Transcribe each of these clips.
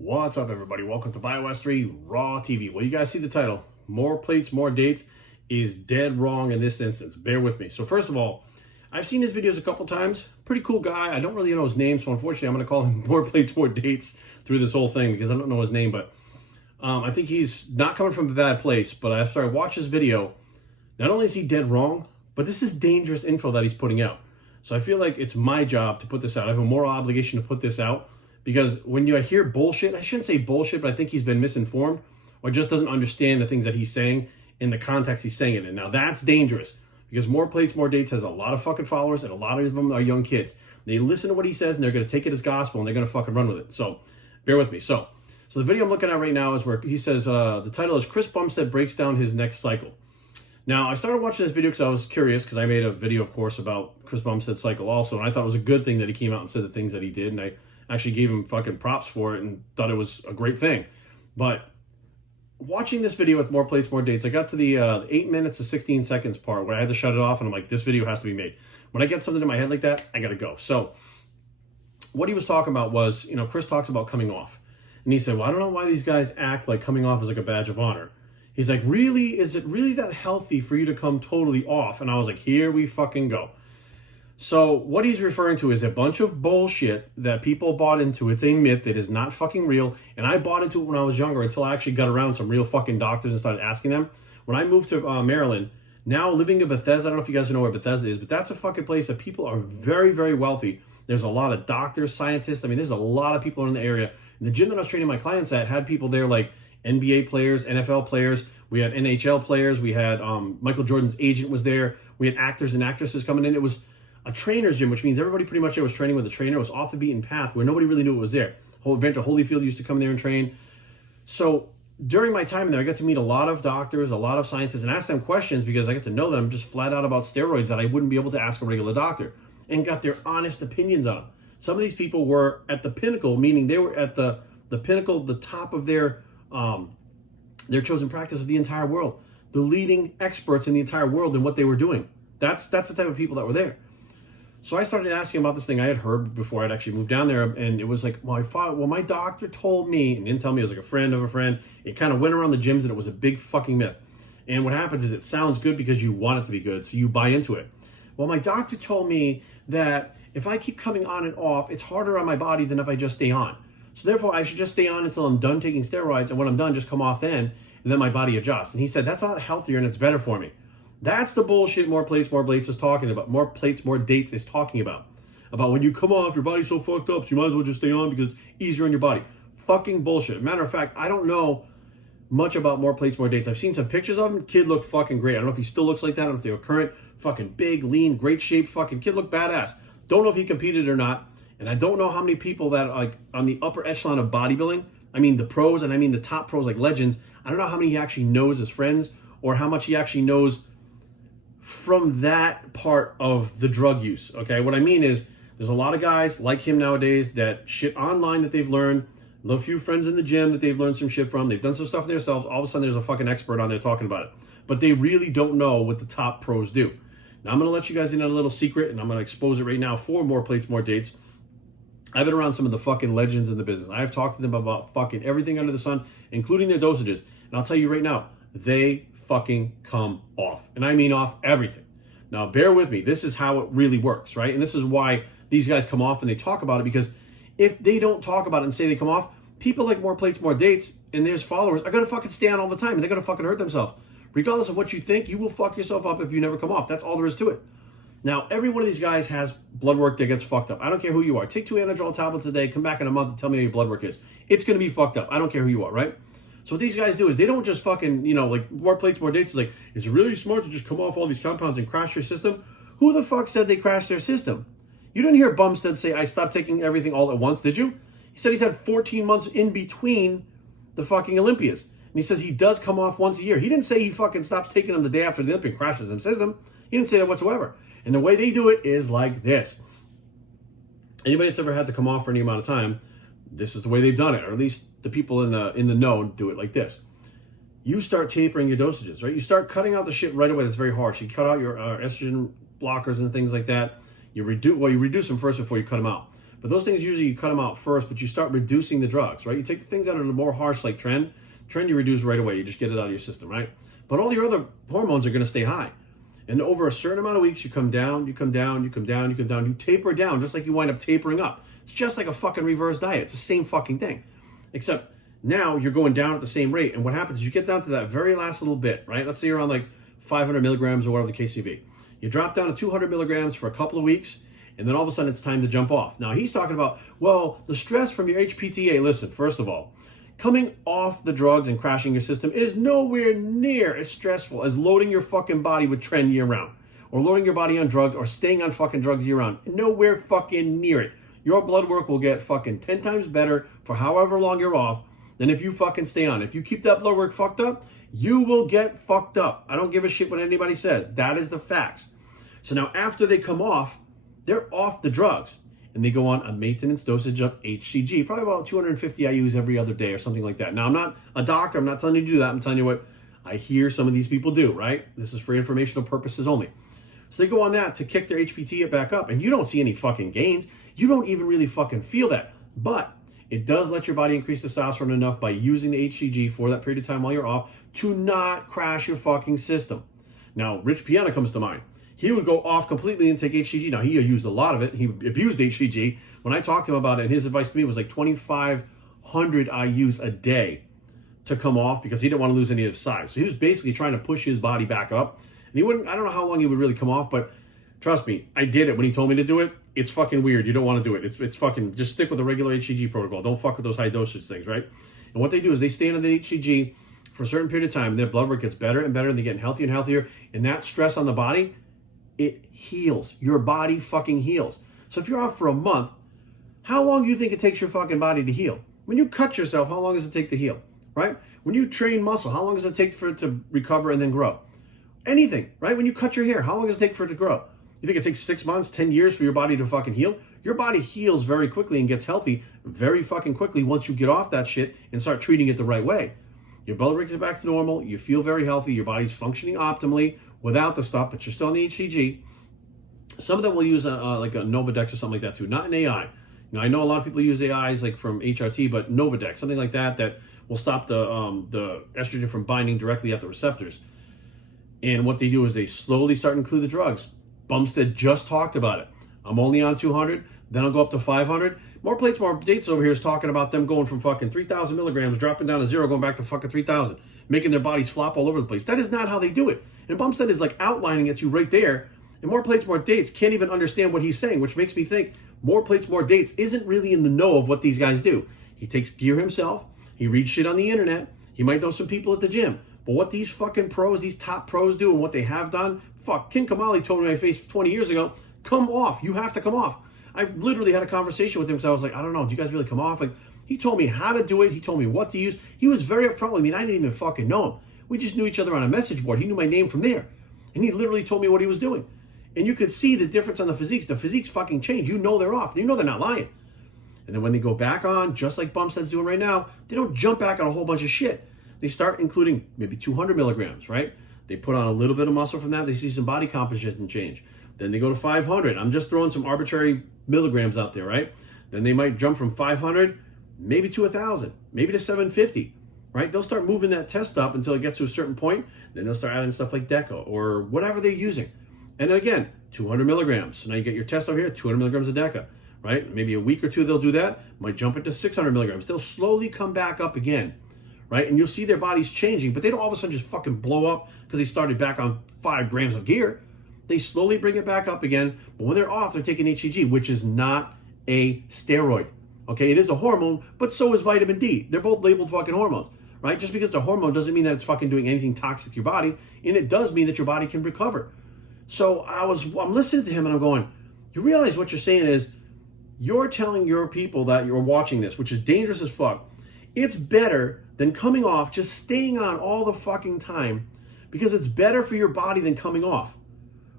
What's up, everybody? Welcome to BioS 3 Raw TV. Well, you guys see the title. More plates, more dates is dead wrong in this instance. Bear with me. So first of all, I've seen his videos a couple times. Pretty cool guy. I don't really know his name, so unfortunately I'm going to call him More Plates, More Dates through this whole thing because I don't know his name. But I think he's not coming from a bad place. But after I watch his video, not only is he dead wrong, but this is dangerous info that he's putting out. So I feel like it's my job to put this out. I have a moral obligation to put this out. Because when you hear bullshit, I shouldn't say bullshit, but I think he's been misinformed or just doesn't understand the things that he's saying in the context he's saying it in. Now, that's dangerous because More Plates, More Dates has a lot of fucking followers and a lot of them are young kids. They listen to what he says and they're going to take it as gospel and they're going to fucking run with it. So bear with me. So the video I'm looking at right now is where he says, the title is Chris Bumstead Breaks Down His Next Cycle. Now, I started watching this video because I was curious because I made a video, of course, about Chris Bumstead's cycle also. And I thought it was a good thing that he came out and said the things that he did. And I actually gave him fucking props for it and thought it was a great thing. But watching this video with More Plates, More Dates, I got to the 8 minutes to 16 seconds part where I had to shut it off and I'm like, this video has to be made. When I get something in my head like that, I gotta go. So what he was talking about was, Chris talks about coming off. And he said, well, I don't know why these guys act like coming off is like a badge of honor. He's like, really? Is it really that healthy for you to come totally off? And I was like, here we fucking go. So what he's referring to is a bunch of bullshit that people bought into. It's a myth. It is not fucking real. And I bought into it when I was younger until I actually got around some real fucking doctors and started asking them. When I moved to Maryland, now living in Bethesda, I don't know if you guys know where Bethesda is, but that's a fucking place that people are very, very wealthy. There's a lot of doctors, scientists. I mean, there's a lot of people in the area. And the gym that I was training my clients at had people there like NBA players, NFL players. We had NHL players. We had Michael Jordan's agent was there. We had actors and actresses coming in. It was a trainer's gym, which means everybody pretty much there was training with a trainer. It was off the beaten path where nobody really knew it was there. Evander Holyfield used to come there and train. So during my time there, I got to meet a lot of doctors, a lot of scientists, and ask them questions because I got to know them just flat out about steroids that I wouldn't be able to ask a regular doctor and got their honest opinions on them. Some of these people were at the pinnacle, meaning they were at the pinnacle, the top of their chosen practice of the entire world, the leading experts in the entire world in what they were doing. That's the type of people that were there. So I started asking about this thing I had heard before I'd actually moved down there, and it was like, my doctor told me, and didn't tell me, it was like a friend of a friend. It kind of went around the gyms, and it was a big fucking myth. And what happens is it sounds good because you want it to be good, so you buy into it. Well, my doctor told me that if I keep coming on and off, it's harder on my body than if I just stay on. So therefore, I should just stay on until I'm done taking steroids, and when I'm done, just come off then, and then my body adjusts. And he said, that's a lot healthier, and it's better for me. That's the bullshit More Plates, More Dates is talking about. More Plates, More Dates is talking about. About when you come off, your body's so fucked up, so you might as well just stay on because it's easier on your body. Fucking bullshit. Matter of fact, I don't know much about More Plates, More Dates. I've seen some pictures of him. Kid looked fucking great. I don't know if he still looks like that. I don't know if they were current. Fucking big, lean, great shape. Fucking kid looked badass. Don't know if he competed or not. And I don't know how many people that like on the upper echelon of bodybuilding, I mean the pros and I mean the top pros like legends, I don't know how many he actually knows as friends or how much he actually knows from that part of the drug use, okay? What I mean is there's a lot of guys like him nowadays that shit online that they've learned, a few friends in the gym that they've learned some shit from, they've done some stuff themselves, all of a sudden there's a fucking expert on there talking about it. But they really don't know what the top pros do. Now I'm going to let you guys in on a little secret and I'm going to expose it right now for More Plates, More Dates. I've been around some of the fucking legends in the business. I've talked to them about fucking everything under the sun, including their dosages. And I'll tell you right now, they fucking come off. And I mean off everything. Now, bear with me. This is how it really works, right? And this is why these guys come off and they talk about it, because if they don't talk about it and say they come off, people like More Plates, More Dates and their followers are going to fucking stay on all the time and they're going to fucking hurt themselves. Regardless of what you think, you will fuck yourself up if you never come off. That's all there is to it. Now, every one of these guys has blood work that gets fucked up. I don't care who you are. Take 2 Anadrol tablets a day, come back in a month and tell me how your blood work is. It's going to be fucked up. I don't care who you are, right? So what these guys do is they don't just fucking, like More Plates, More Dates is like, it's really smart to just come off all these compounds and crash your system. Who the fuck said they crashed their system? You didn't hear Bumstead say, I stopped taking everything all at once, did you? He said he's had 14 months in between the fucking Olympias. And he says he does come off once a year. He didn't say he fucking stops taking them the day after the Olympic crashes his system. He didn't say that whatsoever. And the way they do it is like this. Anybody that's ever had to come off for any amount of time, this is the way they've done it, or at least the people in the know do it like this. You start tapering your dosages, right? You start cutting out the shit right away that's very harsh. You cut out your estrogen blockers and things like that. You reduce them first before you cut them out. But those things usually you cut them out first, but you start reducing the drugs, right? You take the things that are the more harsh, like tren you reduce right away. You just get it out of your system, right? But all your other hormones are going to stay high. And over a certain amount of weeks, you come down, you come down, you come down, you come down, you taper down, just like you wind up tapering up. It's just like a fucking reverse diet. It's the same fucking thing. Except now you're going down at the same rate. And what happens is you get down to that very last little bit, right? Let's say you're on like 500 milligrams or whatever the case may be. You drop down to 200 milligrams for a couple of weeks, and then all of a sudden it's time to jump off. Now he's talking about, well, the stress from your HPTA. Listen, first of all, coming off the drugs and crashing your system is nowhere near as stressful as loading your fucking body with tren year round, or loading your body on drugs, or staying on fucking drugs year round. Nowhere fucking near it. Your blood work will get fucking 10 times better for however long you're off than if you fucking stay on. If you keep that blood work fucked up, you will get fucked up. I don't give a shit what anybody says. That is the facts. So now after they come off, they're off the drugs, and they go on a maintenance dosage of HCG, probably about 250 IUs every other day or something like that. Now, I'm not a doctor. I'm not telling you to do that. I'm telling you what I hear some of these people do, right? This is for informational purposes only. So they go on that to kick their HPT back up, and you don't see any fucking gains. You don't even really fucking feel that. But it does let your body increase testosterone enough by using the HCG for that period of time while you're off to not crash your fucking system. Now, Rich Piana comes to mind. He would go off completely and take HCG. Now, he used a lot of it. He abused HCG. When I talked to him about it, and his advice to me was like 2,500 IUs a day to come off because he didn't want to lose any of his size. So he was basically trying to push his body back up. And he wouldn't, I don't know how long he would really come off, but trust me, I did it when he told me to do it. It's fucking weird. You don't want to do it. It's fucking, just stick with the regular HCG protocol. Don't fuck with those high dosage things, right? And what they do is they stay on the HCG for a certain period of time, and their blood work gets better and better, and they're getting healthier and healthier. And that stress on the body, it heals. Your body fucking heals. So if you're off for a month, how long do you think it takes your fucking body to heal? When you cut yourself, how long does it take to heal, right? When you train muscle, how long does it take for it to recover and then grow? Anything, right? When you cut your hair, how long does it take for it to grow? You think it takes 6 months, 10 years for your body to fucking heal? Your body heals very quickly and gets healthy very fucking quickly once you get off that shit and start treating it the right way. Your blood work is back to normal. You feel very healthy. Your body's functioning optimally without the stuff, but you're still on the HCG. Some of them will use like a Novadex or something like that too, not an AI. Now, I know a lot of people use AIs like from HRT, but Novadex, something like that, that will stop the estrogen from binding directly at the receptors. And what they do is they slowly start to include the drugs. Bumstead just talked about it. I'm only on 200, then I'll go up to 500. More Plates, More Dates over here is talking about them going from fucking 3,000 milligrams, dropping down to 0, going back to fucking 3,000, making their bodies flop all over the place. That is not how they do it. And Bumstead is like outlining it to you right there. And More Plates, More Dates can't even understand what he's saying, which makes me think More Plates, More Dates isn't really in the know of what these guys do. He takes gear himself. He reads shit on the internet. He might know some people at the gym. But what these fucking pros, these top pros do and what they have done, fuck, King Kamali told me in my face 20 years ago, come off. You have to come off. I literally had a conversation with him because I was like, I don't know, do you guys really come off? Like, he told me how to do it. He told me what to use. He was very upfront with me, and I didn't even fucking know him. We just knew each other on a message board. He knew my name from there. And he literally told me what he was doing. And you could see the difference on the physiques. The physiques fucking change. You know they're off. You know they're not lying. And then when they go back on, just like Bumstead's doing right now, they don't jump back on a whole bunch of shit. They start including maybe 200 milligrams, right? They put on a little bit of muscle from that. They see some body composition change. Then they go to 500. I'm just throwing some arbitrary milligrams out there, right? Then they might jump from 500, maybe to 1,000, maybe to 750, right? They'll start moving that test up until it gets to a certain point. Then they'll start adding stuff like Deca or whatever they're using. And again, 200 milligrams. So now you get your test over here, 200 milligrams of Deca, right? Maybe a week or two they'll do that. Might jump it to 600 milligrams. They'll slowly come back up again, right? And you'll see their bodies changing, but they don't all of a sudden just fucking blow up because they started back on 5 grams of gear. They slowly bring it back up again, but when they're off, they're taking HCG, which is not a steroid. Okay, it is a hormone, but so is vitamin D. They're both labeled fucking hormones, right? Just because it's a hormone doesn't mean that it's fucking doing anything toxic to your body, and it does mean that your body can recover. So I'm listening to him and I'm going, you realize what you're saying is, you're telling your people that you're watching this, which is dangerous as fuck. It's better than coming off, just staying on all the fucking time, because it's better for your body than coming off.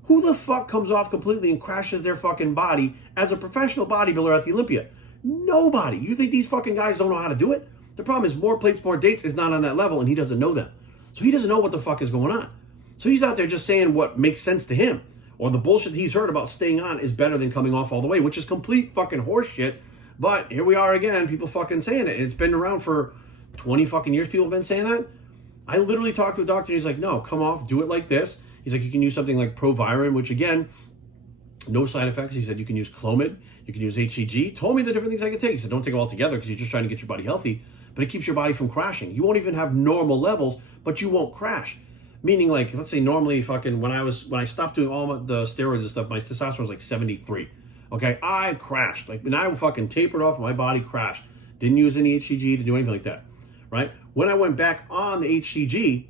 Who the fuck comes off completely and crashes their fucking body as a professional bodybuilder at the Olympia? Nobody. You think these fucking guys don't know how to do it? The problem is More Plates, More Dates is not on that level, and he doesn't know them. So he doesn't know what the fuck is going on. So he's out there just saying what makes sense to him. or the bullshit he's heard about staying on is better than coming off all the way, which is complete fucking horseshit. But here we are again, people fucking saying it. It's been around for 20 fucking years. People have been saying that. I literally talked to a doctor and he's like, no, come off, do it like this. He's like, you can use something like Proviron, which again, no side effects. He said you can use Clomid, you can use HCG. Told me the different things I could take. He said, don't take them all together because you're just trying to get your body healthy, but it keeps your body from crashing. You won't even have normal levels, but you won't crash. Meaning, like, let's say normally fucking when I stopped doing all the steroids and stuff, my testosterone was like 73. Okay, I crashed. Like, when I fucking tapered off, my body crashed. Didn't use any HCG to do anything like that, right? When I went back on the HCG,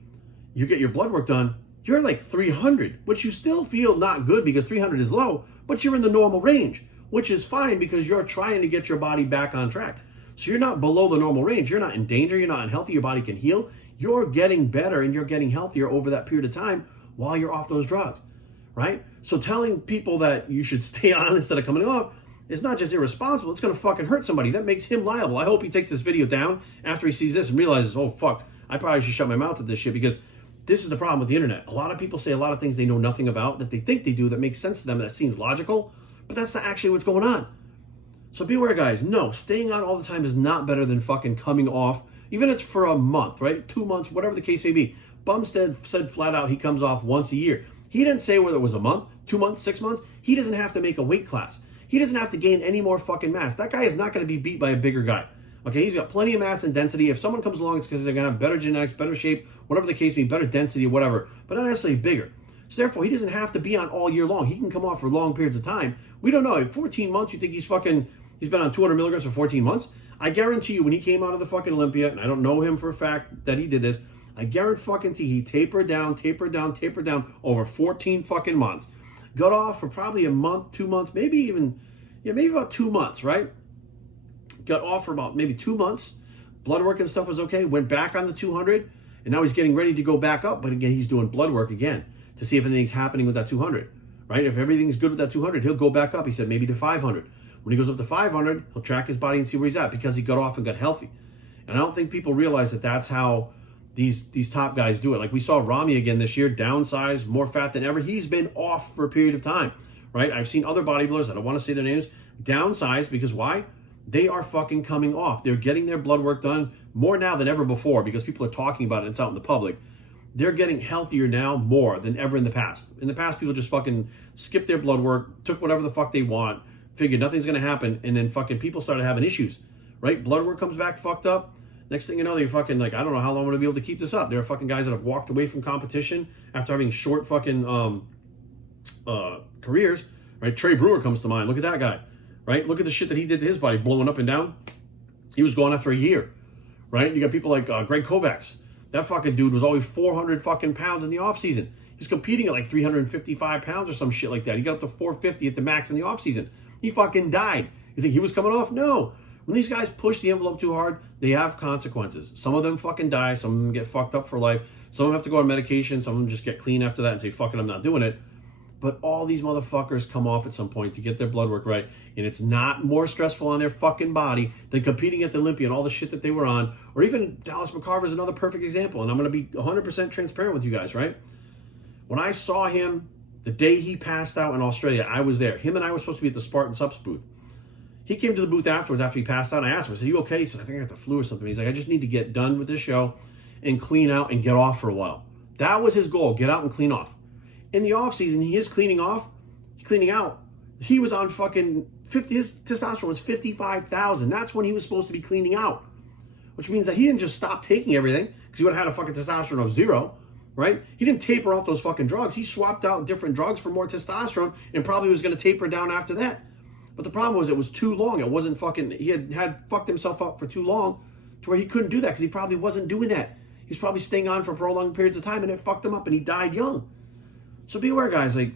you get your blood work done, you're like 300, which you still feel not good because 300 is low, but you're in the normal range, which is fine because you're trying to get your body back on track. So you're not below the normal range. You're not in danger. You're not unhealthy. Your body can heal. You're getting better and you're getting healthier over that period of time while you're off those drugs, right? So telling people that you should stay on instead of coming off is not just irresponsible. It's going to fucking hurt somebody. That makes him liable. I hope he takes this video down after he sees this and realizes, oh, fuck, I probably should shut my mouth at this shit, because this is the problem with the internet. A lot of people say a lot of things they know nothing about that they think they do that makes sense to them, that seems logical, but that's not actually what's going on. So beware, guys. No, staying on all the time is not better than fucking coming off, even if it's for a month, right? 2 months, whatever the case may be. Bumstead said flat out he comes off once a year. He didn't say whether it was a month, 2 months, 6 months. He doesn't have to make a weight class. He doesn't have to gain any more fucking mass. That guy is not going to be beat by a bigger guy. Okay, he's got plenty of mass and density. If someone comes along, it's because they're going to have better genetics, better shape, whatever the case may be, better density, whatever, but not necessarily bigger. So therefore, he doesn't have to be on all year long. He can come off for long periods of time. We don't know. In 14 months, you think he's been on 200 milligrams for 14 months? I guarantee you, when he came out of the fucking Olympia, and I don't know him for a fact that he did this, I guarantee he tapered down over 14 fucking months. Got off for probably a month, 2 months, maybe about 2 months, right? Got off for about maybe 2 months. Blood work and stuff was okay. Went back on the 200, and now he's getting ready to go back up. But again, he's doing blood work again to see if anything's happening with that 200, right? If everything's good with that 200, he'll go back up. He said maybe to 500. When he goes up to 500, he'll track his body and see where he's at, because he got off and got healthy. And I don't think people realize that that's how these top guys do it. Like we saw Rami again this year, downsized, more fat than ever. He's been off for a period of time, right? I've seen other bodybuilders, I don't want to say their names, downsized because why? They are fucking coming off. They're getting their blood work done more now than ever before because people are talking about it and it's out in the public. They're getting healthier now more than ever in the past. In the past, people just fucking skipped their blood work, took whatever the fuck they want, figured nothing's going to happen, and then fucking people started having issues, right? Blood work comes back fucked up. Next thing you know, they're fucking like, I don't know how long I'm going to be able to keep this up. There are fucking guys that have walked away from competition after having short fucking careers, right? Trey Brewer comes to mind. Look at that guy, right? Look at the shit that he did to his body, blowing up and down. He was gone after a year, right? You got people like Greg Kovacs. That fucking dude was always 400 fucking pounds in the offseason. He was competing at like 355 pounds or some shit like that. He got up to 450 at the max in the offseason. He fucking died. You think he was coming off? No. When these guys push the envelope too hard, they have consequences. Some of them fucking die. Some of them get fucked up for life. Some of them have to go on medication. Some of them just get clean after that and say, fuck it, I'm not doing it. But all these motherfuckers come off at some point to get their blood work right. And it's not more stressful on their fucking body than competing at the Olympia and all the shit that they were on. Or even Dallas McCarver is another perfect example. And I'm going to be 100% transparent with you guys, right? When I saw him the day he passed out in Australia, I was there. Him and I were supposed to be at the Spartan Subs booth. He came to the booth afterwards after he passed out. And I asked him, I said, you okay? He said, I think I got the flu or something. He's like, I just need to get done with this show and clean out and get off for a while. That was his goal, get out and clean off. In the off season, he is cleaning out. He was on fucking 50, his testosterone was 55,000. That's when he was supposed to be cleaning out, which means that he didn't just stop taking everything because he would have had a fucking testosterone of 0, right? He didn't taper off those fucking drugs. He swapped out different drugs for more testosterone and probably was going to taper down after that. But the problem was it was too long. It wasn't fucking, he had fucked himself up for too long to where he couldn't do that because he probably wasn't doing that. He's probably staying on for prolonged periods of time and it fucked him up and he died young. So be aware, guys. Like,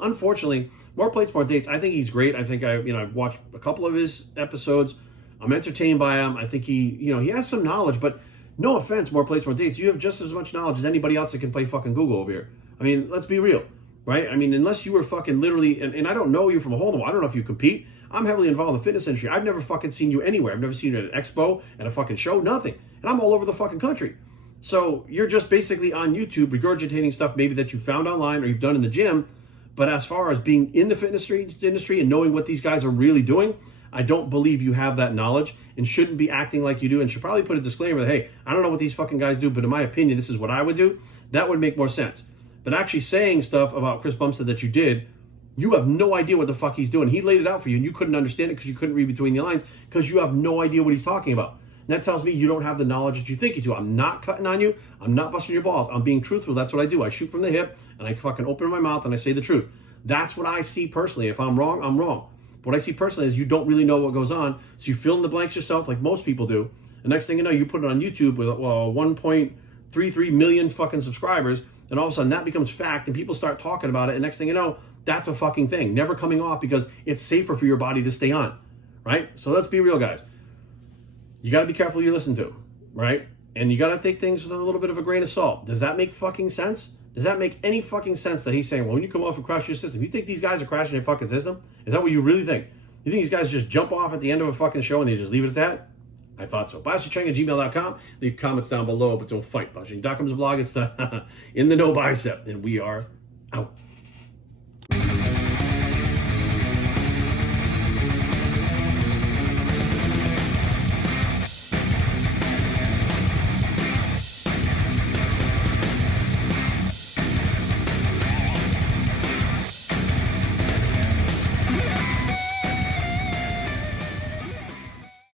unfortunately, more plates, more dates. I think he's great. I think I've watched a couple of his episodes. I'm entertained by him. I think he has some knowledge, but no offense, more plates, more dates. You have just as much knowledge as anybody else that can play fucking Google over here. I mean, let's be real, right? I mean, unless you were fucking literally, and I don't know you from a hole in the wall. I don't know if you compete. I'm heavily involved in the fitness industry. I've never fucking seen you anywhere. I've never seen you at an expo, at a fucking show, nothing. And I'm all over the fucking country. So you're just basically on YouTube regurgitating stuff maybe that you found online or you've done in the gym, But as far as being in the fitness industry and knowing what these guys are really doing, I don't believe you have that knowledge and shouldn't be acting like you do, and should probably put a disclaimer that, hey, I don't know what these fucking guys do, but in my opinion, this is what I would do. That would make more sense. But actually saying stuff about Chris Bumstead that you did, you have no idea what the fuck he's doing. He laid it out for you and you couldn't understand it because you couldn't read between the lines because you have no idea what he's talking about. And that tells me you don't have the knowledge that you think you do. I'm not cutting on you. I'm not busting your balls. I'm being truthful. That's what I do. I shoot from the hip and I fucking open my mouth and I say the truth. That's what I see personally. If I'm wrong, I'm wrong. But what I see personally is you don't really know what goes on. So you fill in the blanks yourself like most people do. The next thing you know, you put it on YouTube with 1.33 million fucking subscribers. And all of a sudden that becomes fact and people start talking about it. And next thing you know, that's a fucking thing. Never coming off because it's safer for your body to stay on, right? So let's be real, guys. You got to be careful who you listen to, right? And you got to take things with a little bit of a grain of salt. Does that make fucking sense? Does that make any fucking sense that he's saying, well, when you come off and crash your system, you think these guys are crashing your fucking system? Is that what you really think? You think these guys just jump off at the end of a fucking show and they just leave it at that? I thought so. BioSheChang@gmail.com. Leave comments down below, but don't fight. BioSheChang.com is a blog. It's the In the Know Bicep, and we are out.